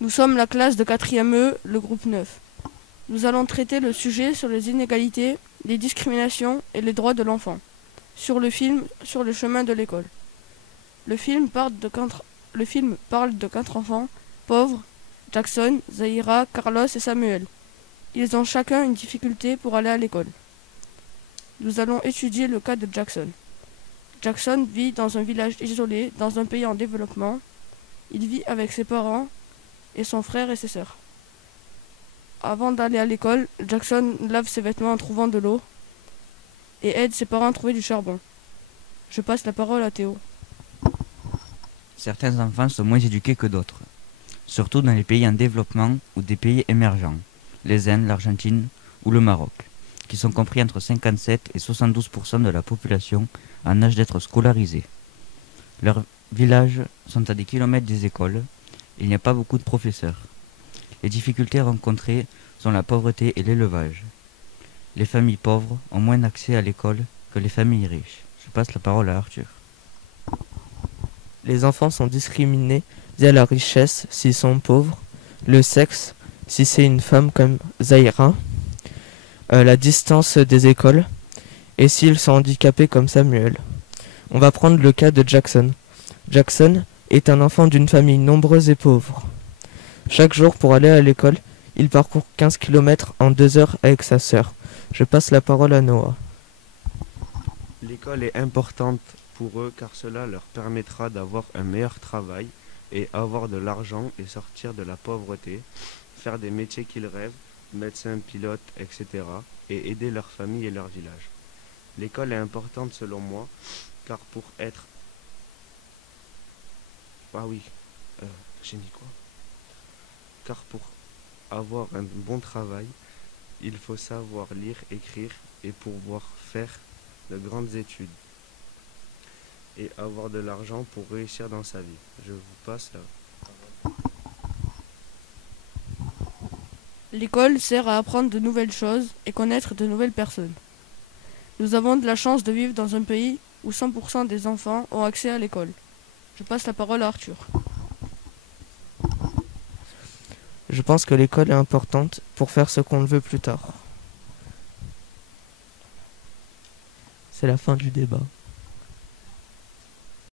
Nous sommes la classe de 4e E, le groupe 9. Nous allons traiter le sujet sur les inégalités, les discriminations et les droits de l'enfant, sur le film Sur le chemin de l'école. Le film parle de quatre enfants pauvres, Jackson, Zahira, Carlos et Samuel. Ils ont chacun une difficulté pour aller à l'école. Nous allons étudier le cas de Jackson. Jackson vit dans un village isolé, dans un pays en développement. Il vit avec ses parents et son frère et ses sœurs. Avant d'aller à l'école, Jackson lave ses vêtements en trouvant de l'eau et aide ses parents à trouver du charbon. Je passe la parole à Théo. Certains enfants sont moins éduqués que d'autres, surtout dans les pays en développement ou des pays émergents, les Indes, l'Argentine ou le Maroc, qui sont compris entre 57 et 72% de la population en âge d'être scolarisés. Leurs villages sont à des kilomètres des écoles, et il n'y a pas beaucoup de professeurs. Les difficultés rencontrées sont la pauvreté et l'élevage. Les familles pauvres ont moins d'accès à l'école que les familles riches. Je passe la parole à Arthur. Les enfants sont discriminés via la richesse s'ils sont pauvres, le sexe si c'est une femme comme Zahira, la distance des écoles et s'ils sont handicapés comme Samuel. On va prendre le cas de Jackson. Jackson est un enfant d'une famille nombreuse et pauvre. Chaque jour pour aller à l'école, il parcourt 15 km en 2 heures avec sa sœur. Je passe la parole à Noah. L'école est importante pour eux car cela leur permettra d'avoir un meilleur travail et avoir de l'argent et sortir de la pauvreté, faire des métiers qu'ils rêvent, médecin, pilote, etc. et aider leur famille et leur village. L'école est importante selon moi car pour être... Ah oui, j'ai mis quoi? Car pour avoir un bon travail, il faut savoir lire, écrire et pouvoir faire de grandes études et avoir de l'argent pour réussir dans sa vie. Je vous passe là. L'école sert à apprendre de nouvelles choses et connaître de nouvelles personnes. Nous avons de la chance de vivre dans un pays où 100% des enfants ont accès à l'école. Je passe la parole à Arthur. Je pense que l'école est importante pour faire ce qu'on veut plus tard. C'est la fin du débat.